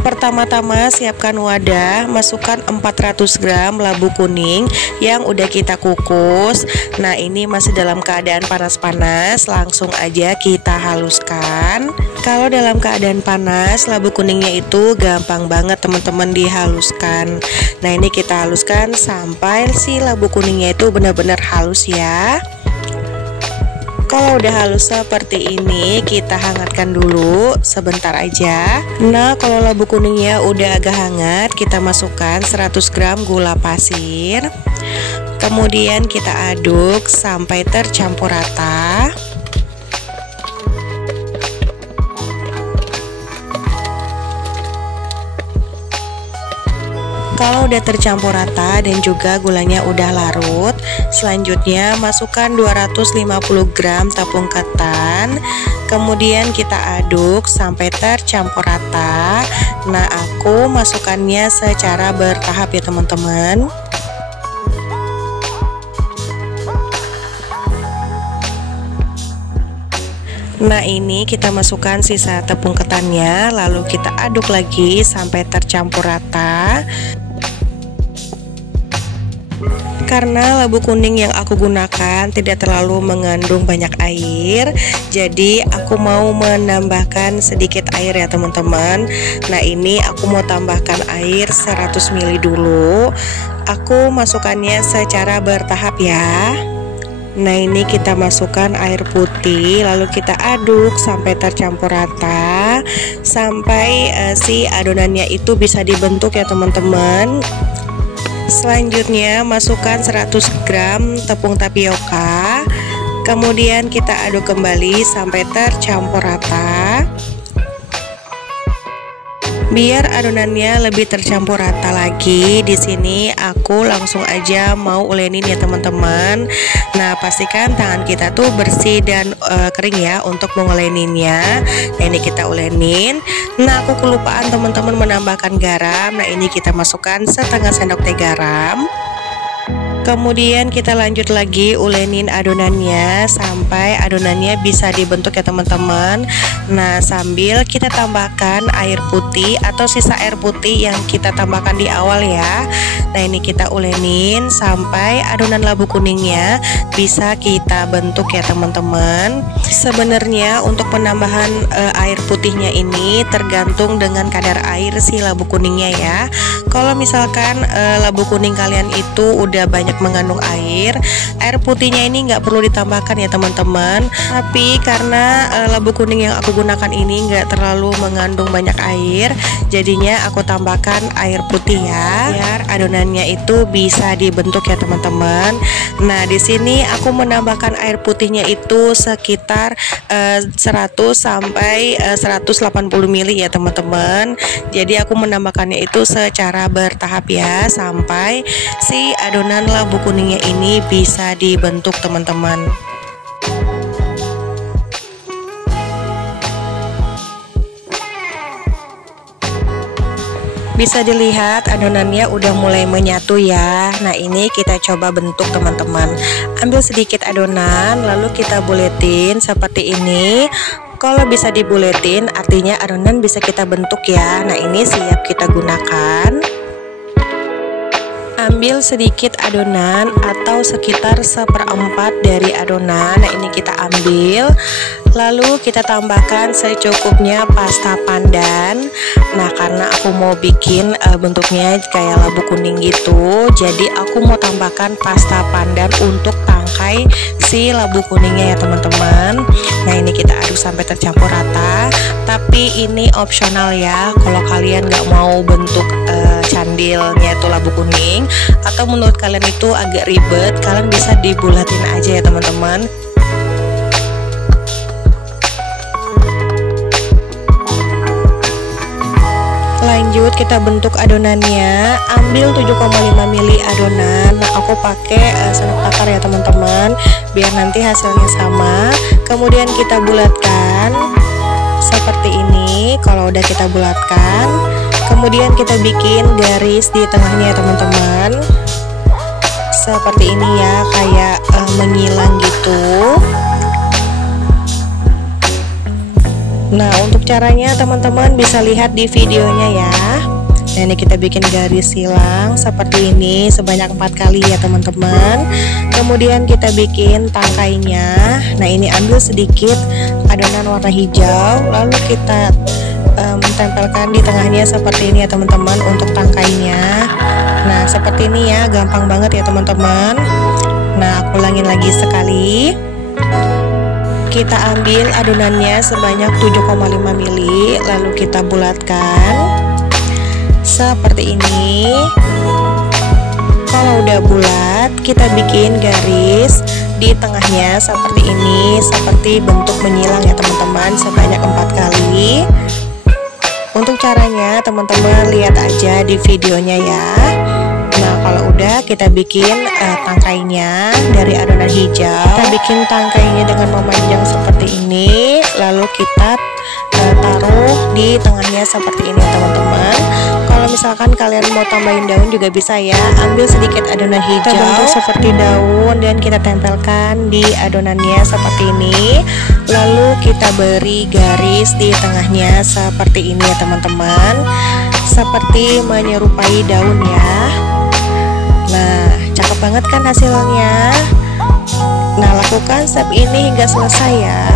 Pertama-tama siapkan wadah, masukkan 400 gram labu kuning yang udah kita kukus. Nah, ini masih dalam keadaan panas-panas, langsung aja kita haluskan. Kalau dalam keadaan panas, labu kuningnya itu gampang banget teman-teman dihaluskan. Nah, ini kita haluskan sampai si labu kuningnya itu benar-benar halus ya. Kalau udah halus seperti ini, kita hangatkan dulu sebentar aja. Nah, kalau labu kuningnya udah agak hangat, kita masukkan 100 gram gula pasir. Kemudian kita aduk sampai tercampur rata. Kalau udah tercampur rata dan juga gulanya udah larut, selanjutnya masukkan 250 gram tepung ketan. Kemudian kita aduk sampai tercampur rata. Nah, aku masukkannya secara bertahap ya teman-teman. Nah, ini kita masukkan sisa tepung ketannya, lalu kita aduk lagi sampai tercampur rata. Karena labu kuning yang aku gunakan tidak terlalu mengandung banyak air, jadi aku mau menambahkan sedikit air ya teman-teman. Nah, ini aku mau tambahkan air 100 ml dulu. Aku masukkannya secara bertahap ya. Nah, ini kita masukkan air putih, lalu kita aduk sampai tercampur rata, sampai si adonannya itu bisa dibentuk ya teman-teman. Selanjutnya masukkan 100 gram tepung tapioka. Kemudian kita aduk kembali sampai tercampur rata. Biar adonannya lebih tercampur rata lagi, di sini aku langsung aja mau ulenin ya teman-teman. Nah, pastikan tangan kita tuh bersih dan kering ya untuk menguleninnya. Nah, ini kita ulenin. Nah, aku kelupaan teman-teman menambahkan garam. Nah, ini kita masukkan setengah sendok teh garam. Kemudian kita lanjut lagi ulenin adonannya sampai adonannya bisa dibentuk ya teman-teman. Nah, sambil kita tambahkan air putih atau sisa air putih yang kita tambahkan di awal ya. Nah, ini kita ulenin sampai adonan labu kuningnya bisa kita bentuk ya teman-teman. Sebenarnya untuk penambahan air putihnya ini tergantung dengan kadar air si labu kuningnya ya. Kalau misalkan labu kuning kalian itu udah banyak mengandung air putihnya ini nggak perlu ditambahkan ya teman-teman. Tapi karena labu kuning yang aku gunakan ini nggak terlalu mengandung banyak air, jadinya aku tambahkan air putih ya, biar adonannya itu bisa dibentuk ya teman-teman. Nah, di sini aku menambahkan air putihnya itu sekitar 100 sampai 180 ml ya teman-teman. Jadi aku menambahkannya itu secara bertahap ya, sampai si adonan labu kuningnya ini bisa dibentuk teman-teman. Bisa dilihat adonannya udah mulai menyatu ya. Nah, ini kita coba bentuk teman-teman. Ambil sedikit adonan lalu kita buletin seperti ini. Kalau bisa dibuletin artinya adonan bisa kita bentuk ya. Nah, ini siap kita gunakan. Ambil sedikit adonan atau sekitar 1/4 dari adonan. Nah, ini kita ambil, lalu kita tambahkan secukupnya pasta pandan. Nah, karena aku mau bikin bentuknya kayak labu kuning gitu, jadi aku mau tambahkan pasta pandan untuk tangkai si labu kuningnya ya teman-teman. Nah, ini kita aduk sampai tercampur rata. Tapi ini opsional ya, kalau kalian nggak mau bentuk candilnya itu labu kuning, atau menurut kalian itu agak ribet, kalian bisa dibulatin aja ya teman-teman. Lanjut kita bentuk adonannya. Ambil 7,5 ml adonan. Nah, aku pakai sendok takar ya teman-teman, biar nanti hasilnya sama. Kemudian kita bulatkan seperti ini. Kalau udah kita bulatkan, kemudian kita bikin garis di tengahnya ya teman-teman, seperti ini ya, kayak menyilang gitu. Nah, untuk caranya teman-teman bisa lihat di videonya ya. Nah, ini kita bikin garis silang seperti ini sebanyak 4 kali ya teman-teman. Kemudian kita bikin tangkainya. Nah, ini ambil sedikit adonan warna hijau, lalu kita tempelkan di tengahnya seperti ini ya teman-teman untuk tangkainya. Nah, seperti ini ya, gampang banget ya teman-teman. Nah, aku ulangin lagi sekali. Kita ambil adonannya sebanyak 7,5 mili, lalu kita bulatkan seperti ini. Kalau udah bulat, kita bikin garis di tengahnya seperti ini, seperti bentuk menyilang ya teman-teman, sebanyak 4 kali. Untuk caranya teman-teman lihat aja di videonya ya. Nah, kalau udah kita bikin tangkainya dari adonan hijau. Kita bikin tangkainya dengan memanjang seperti ini, lalu kita taruh di tengahnya seperti ini teman-teman. Kalau misalkan kalian mau tambahin daun juga bisa ya. Ambil sedikit adonan hijau, kita bentuk seperti daun dan kita tempelkan di adonannya seperti ini. Lalu kita beri garis di tengahnya seperti ini ya teman-teman, seperti menyerupai daun ya. Nah, cakep banget kan hasilnya. Nah, lakukan step ini hingga selesai ya.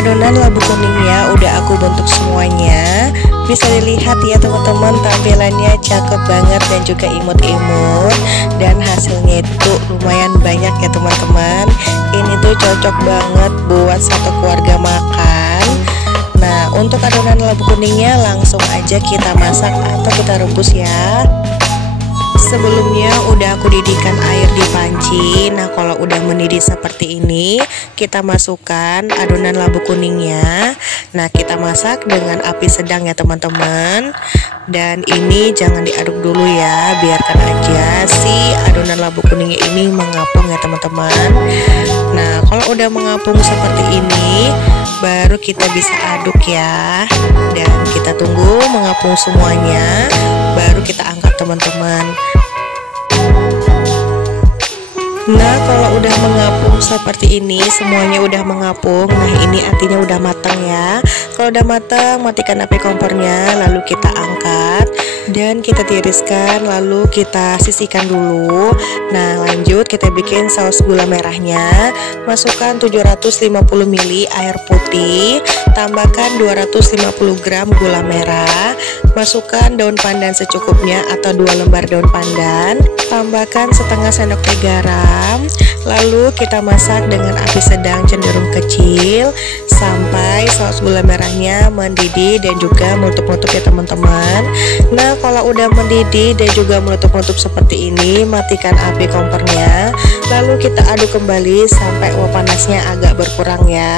Adonan labu kuningnya udah aku bentuk semuanya. Bisa dilihat ya teman-teman, tampilannya cakep banget dan juga imut-imut. Dan hasilnya itu lumayan banyak ya teman-teman. Ini tuh cocok banget buat satu keluarga makan. Nah, untuk adonan labu kuningnya langsung aja kita masak atau kita rebus ya. Sebelumnya udah aku didihkan air di panci. Nah, kalau udah mendidih seperti ini, kita masukkan adonan labu kuningnya. Nah, kita masak dengan api sedang ya teman-teman. Dan ini jangan diaduk dulu ya, biarkan aja si adonan labu kuningnya ini mengapung ya teman-teman. Nah, kalau udah mengapung seperti ini, baru kita bisa aduk ya. Dan kita tunggu mengapung semuanya, baru kita angkat teman-teman. Nah, kalau udah mengapung seperti ini, semuanya udah mengapung. Nah, ini artinya udah matang ya. Kalau udah matang, matikan api kompornya, lalu kita angkat dan kita tiriskan, lalu kita sisihkan dulu. Nah, lanjut kita bikin saus gula merahnya. Masukkan 750 ml air putih, tambahkan 250 gram gula merah, masukkan daun pandan secukupnya atau 2 lembar daun pandan, tambahkan setengah sendok teh garam, lalu kita masak dengan api sedang cenderung kecil sampai saus gula merahnya mendidih dan juga meletup-letup ya teman-teman. Nah, kalau udah mendidih dan juga meletup-letup seperti ini, matikan api kompornya, lalu kita aduk kembali sampai uap panasnya agak berkurang ya.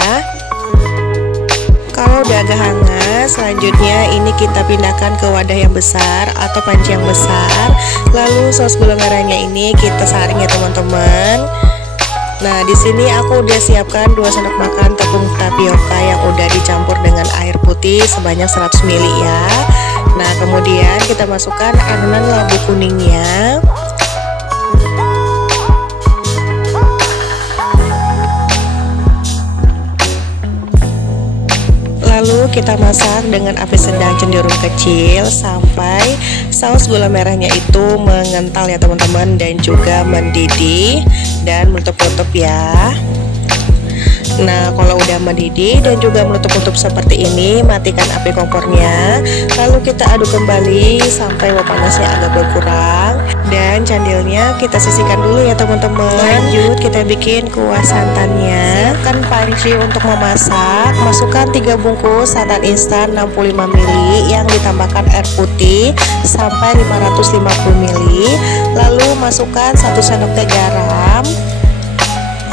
Kalau udah agak hangat, selanjutnya ini kita pindahkan ke wadah yang besar atau panci yang besar. Lalu saus gula merahnya ini kita saring ya teman-teman. Nah, di sini aku udah siapkan 2 sendok makan tepung tapioka yang udah dicampur dengan air putih sebanyak 100 ml ya. Nah, kemudian kita masukkan adonan labu kuningnya. Lalu kita masak dengan api sedang cenderung kecil sampai saus gula merahnya itu mengental ya teman-teman, dan juga mendidih dan meletup-letup ya. Nah, kalau udah mendidih dan juga meletup-letup seperti ini, matikan api kompornya, lalu kita aduk kembali sampai uap panasnya agak berkurang, dan candilnya kita sisihkan dulu ya teman-teman. Lanjut kita bikin kuah santannya. Siapkan panci untuk memasak. Masukkan 3 bungkus santan instan 65 ml yang ditambahkan air putih sampai 550 ml, lalu masukkan 1 sendok teh garam,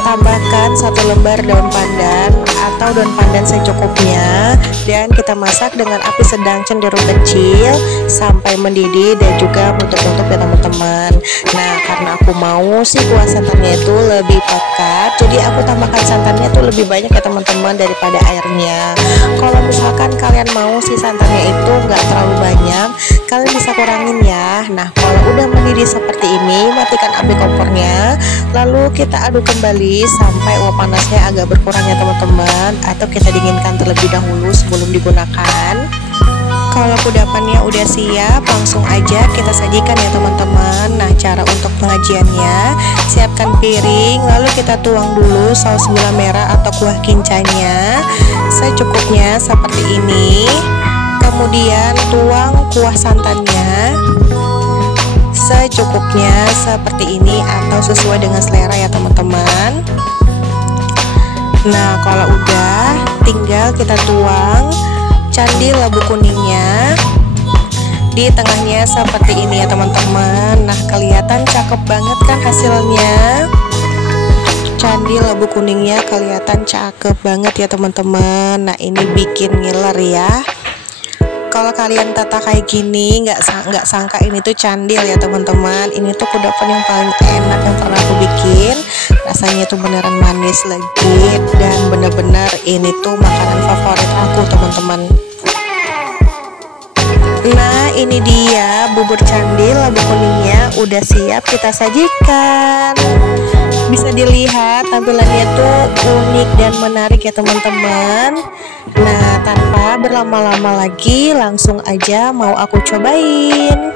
tambahkan 1 lembar daun pandan atau daun pandan secukupnya, dan kita masak dengan api sedang cenderung kecil sampai mendidih dan juga meletup-letup ya teman-teman. Nah, karena aku mau si kuah santannya itu lebih pekat, jadi aku tambahkan santannya itu lebih banyak ya teman-teman daripada airnya. Kalau misalkan kalian mau si santannya itu nggak terlalu banyak, kalian bisa kurangin ya. Nah, kalau udah mendidih seperti ini, matikan api kompornya, lalu kita aduk kembali sampai uap panasnya agak berkurang ya teman-teman, atau kita dinginkan terlebih dahulu sebelum digunakan. Kalau kudapannya udah siap, langsung aja kita sajikan ya teman-teman. Nah, cara untuk penyajiannya, siapkan piring, lalu kita tuang dulu saus gula merah atau kuah kincanya secukupnya seperti ini. Kemudian tuang kuah santannya secukupnya seperti ini atau sesuai dengan selera ya teman-teman. Nah, kalau udah, tinggal kita tuang candi labu kuningnya di tengahnya seperti ini ya teman-teman. Nah, kelihatan cakep banget kan hasilnya. Candi labu kuningnya kelihatan cakep banget ya teman-teman. Nah, ini bikin ngiler ya. Kalau kalian tata kayak gini, nggak sangka ini tuh candil ya teman-teman. Ini tuh kudapan yang paling enak yang pernah aku bikin. Rasanya tuh beneran manis, legit, dan bener-bener ini tuh makanan favorit aku teman-teman. Nah, ini dia bubur candil labu kuningnya udah siap kita sajikan. Bisa dilihat tampilannya tuh unik dan menarik ya teman-teman. Nah, tanpa berlama-lama lagi, langsung aja mau aku cobain.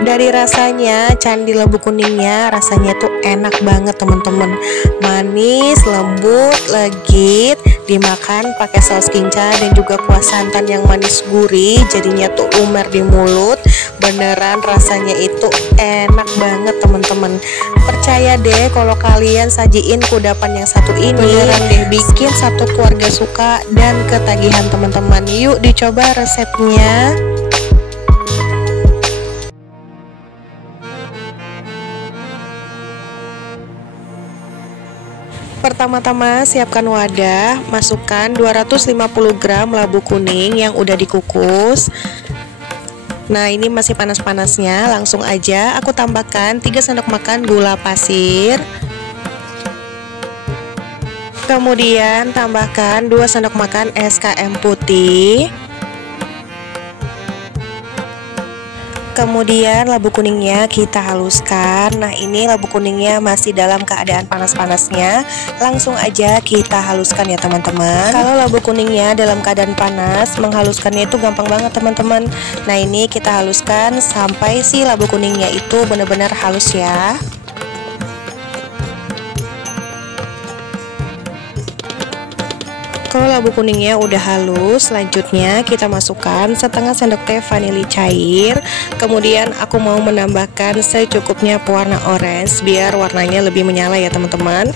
Dari rasanya, candi labu kuningnya rasanya tuh enak banget teman-teman. Manis, lembut, legit, dimakan pakai saus kinca dan juga kuah santan yang manis gurih, jadinya tuh umer di mulut. Beneran rasanya itu enak banget teman-teman. Percaya deh kalau kalian sajiin kudapan yang satu ini, beneran deh bikin satu keluarga suka dan ketagihan teman-teman. Yuk dicoba resepnya. Pertama-tama siapkan wadah, masukkan 250 gram labu kuning yang udah dikukus. Nah, ini masih panas-panasnya, langsung aja aku tambahkan 3 sendok makan gula pasir. Kemudian tambahkan 2 sendok makan SKM putih. Kemudian labu kuningnya kita haluskan. Nah, ini labu kuningnya masih dalam keadaan panas-panasnya, langsung aja kita haluskan ya teman-teman. Kalau labu kuningnya dalam keadaan panas, menghaluskannya itu gampang banget teman-teman. Nah, ini kita haluskan sampai si labu kuningnya itu benar-benar halus ya. Kalau labu kuningnya udah halus, selanjutnya kita masukkan setengah sendok teh vanili cair. Kemudian aku mau menambahkan secukupnya pewarna orange biar warnanya lebih menyala ya teman-teman.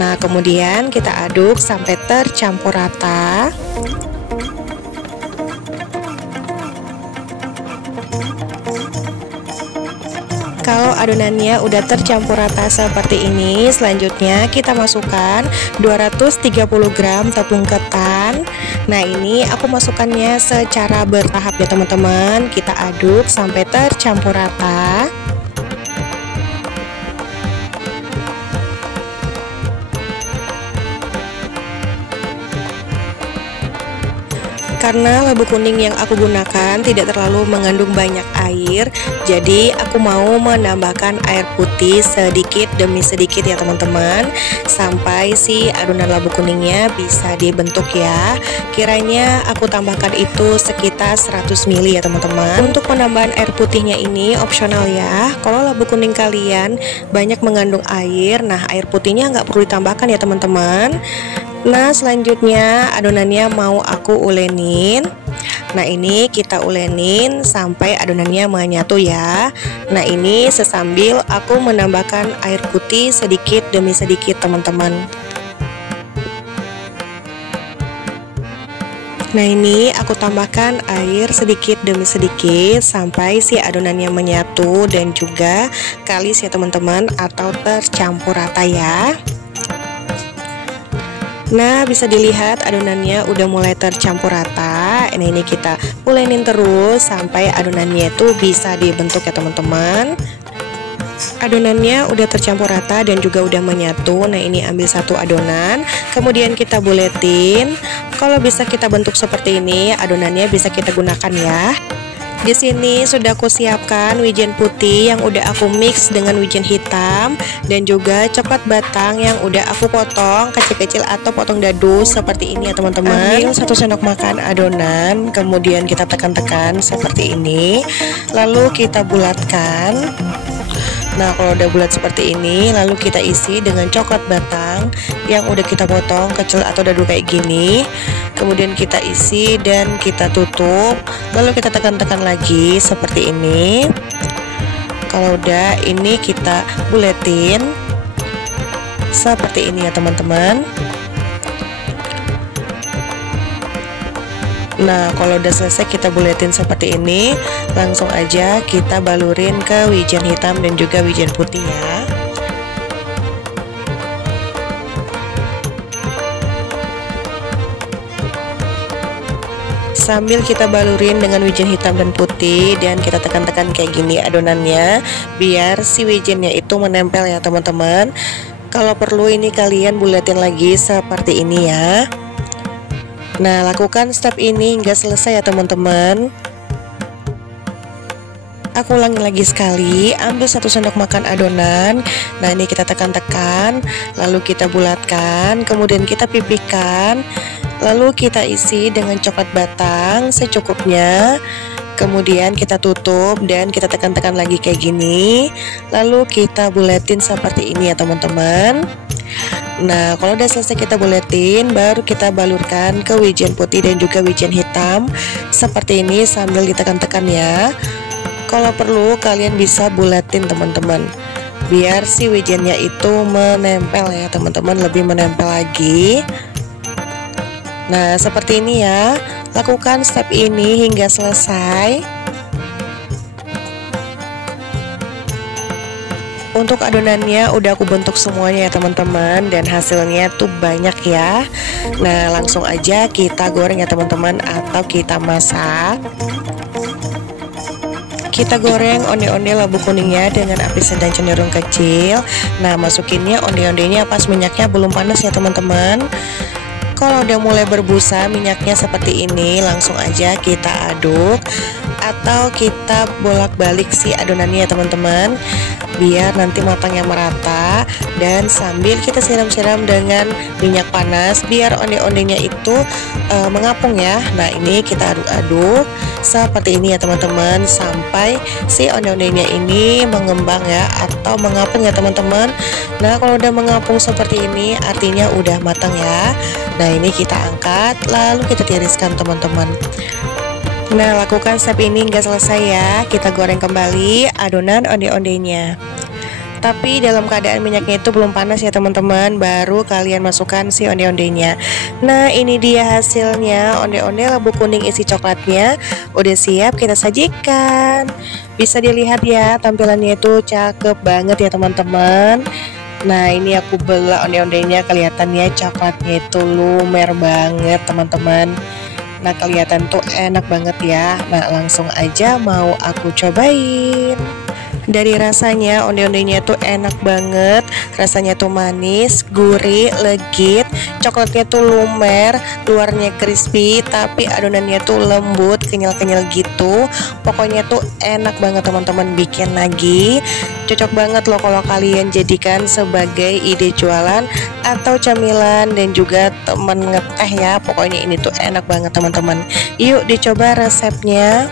Nah, kemudian kita aduk sampai tercampur rata. Kalau adonannya udah tercampur rata seperti ini, selanjutnya kita masukkan 230 gram tepung ketan. Nah, ini aku masukkannya secara bertahap ya teman-teman. Kita aduk sampai tercampur rata. Karena labu kuning yang aku gunakan tidak terlalu mengandung banyak air, jadi aku mau menambahkan air putih sedikit demi sedikit ya teman-teman, sampai si adonan labu kuningnya bisa dibentuk ya. Kiranya aku tambahkan itu sekitar 100 ml ya teman-teman. Untuk penambahan air putihnya ini opsional ya. Kalau labu kuning kalian banyak mengandung air, nah air putihnya nggak perlu ditambahkan ya teman-teman. Nah, selanjutnya adonannya mau aku ulenin. Nah, ini kita ulenin sampai adonannya menyatu ya. Nah, ini sesambil aku menambahkan air putih sedikit demi sedikit teman-teman. Nah, ini aku tambahkan air sedikit demi sedikit sampai si adonannya menyatu dan juga kalis ya teman-teman, atau tercampur rata ya. Nah, bisa dilihat adonannya udah mulai tercampur rata. Ini kita ulenin terus sampai adonannya itu bisa dibentuk ya teman-teman. Adonannya udah tercampur rata dan juga udah menyatu. Nah, ini ambil satu adonan, kemudian kita buletin. Kalau bisa kita bentuk seperti ini, adonannya bisa kita gunakan ya. Di sini sudah aku siapkan wijen putih yang udah aku mix dengan wijen hitam dan juga coklat batang yang udah aku potong kecil-kecil atau potong dadu seperti ini ya teman-teman. Ambil 1 sendok makan adonan, kemudian kita tekan-tekan seperti ini, lalu kita bulatkan. Nah, kalau udah bulat seperti ini, lalu kita isi dengan coklat batang yang udah kita potong kecil atau dadu kayak gini. Kemudian kita isi dan kita tutup, lalu kita tekan-tekan lagi seperti ini. Kalau udah, ini kita buletin seperti ini ya teman-teman. Nah, kalau udah selesai kita buletin seperti ini, langsung aja kita balurin ke wijen hitam dan juga wijen putih ya. Sambil kita balurin dengan wijen hitam dan putih dan kita tekan-tekan kayak gini adonannya, biar si wijennya itu menempel ya teman-teman. Kalau perlu ini kalian buletin lagi seperti ini ya. Nah, lakukan step ini hingga selesai ya teman-teman. Aku ulangi lagi sekali, ambil 1 sendok makan adonan. Nah, ini kita tekan-tekan, lalu kita bulatkan, kemudian kita pipihkan, lalu kita isi dengan coklat batang secukupnya. Kemudian kita tutup dan kita tekan-tekan lagi kayak gini, lalu kita buletin seperti ini ya teman-teman. Nah, kalau udah selesai kita buletin, baru kita balurkan ke wijen putih dan juga wijen hitam seperti ini sambil ditekan-tekan ya. Kalau perlu kalian bisa buletin teman-teman, biar si wijennya itu menempel ya teman-teman, lebih menempel lagi. Nah, seperti ini ya. Lakukan step ini hingga selesai. Untuk adonannya udah aku bentuk semuanya ya teman-teman, dan hasilnya tuh banyak ya. Nah, langsung aja kita goreng ya teman-teman, atau kita masak. Kita goreng onde-onde labu kuningnya dengan api sedang cenderung kecil. Nah, masukinnya onde-ondenya pas minyaknya belum panas ya teman-teman. Kalau udah mulai berbusa minyaknya seperti ini, langsung aja kita aduk atau kita bolak-balik si adonannya ya teman-teman, biar nanti matangnya merata. Dan sambil kita siram-siram dengan minyak panas biar onde-ondenya itu mengapung ya. Nah, ini kita aduk-aduk seperti ini ya teman-teman, sampai si onde-ondenya ini mengembang ya, atau mengapung ya teman-teman. Nah, kalau udah mengapung seperti ini artinya udah matang ya. Nah, ini kita angkat lalu kita tiriskan teman-teman. Nah, lakukan step ini hingga selesai ya. Kita goreng kembali adonan onde-ondenya, tapi dalam keadaan minyaknya itu belum panas ya teman-teman, baru kalian masukkan si onde-ondenya. Nah, ini dia hasilnya, onde-onde labu kuning isi coklatnya udah siap kita sajikan. Bisa dilihat ya, tampilannya itu cakep banget ya teman-teman. Nah, ini aku belah onde-ondenya, kelihatannya coklatnya itu lumer banget teman-teman. Nah, kelihatan tuh enak banget ya. Nah, langsung aja mau aku cobain. Dari rasanya, onde-ondenya tuh enak banget. Rasanya tuh manis, gurih, legit. Coklatnya tuh lumer, luarnya crispy, tapi adonannya tuh lembut, kenyal-kenyal gitu. Pokoknya tuh enak banget teman-teman, bikin lagi. Cocok banget loh kalau kalian jadikan sebagai ide jualan atau camilan dan juga temen ngeteh ya. Pokoknya ini tuh enak banget teman-teman. Yuk dicoba resepnya.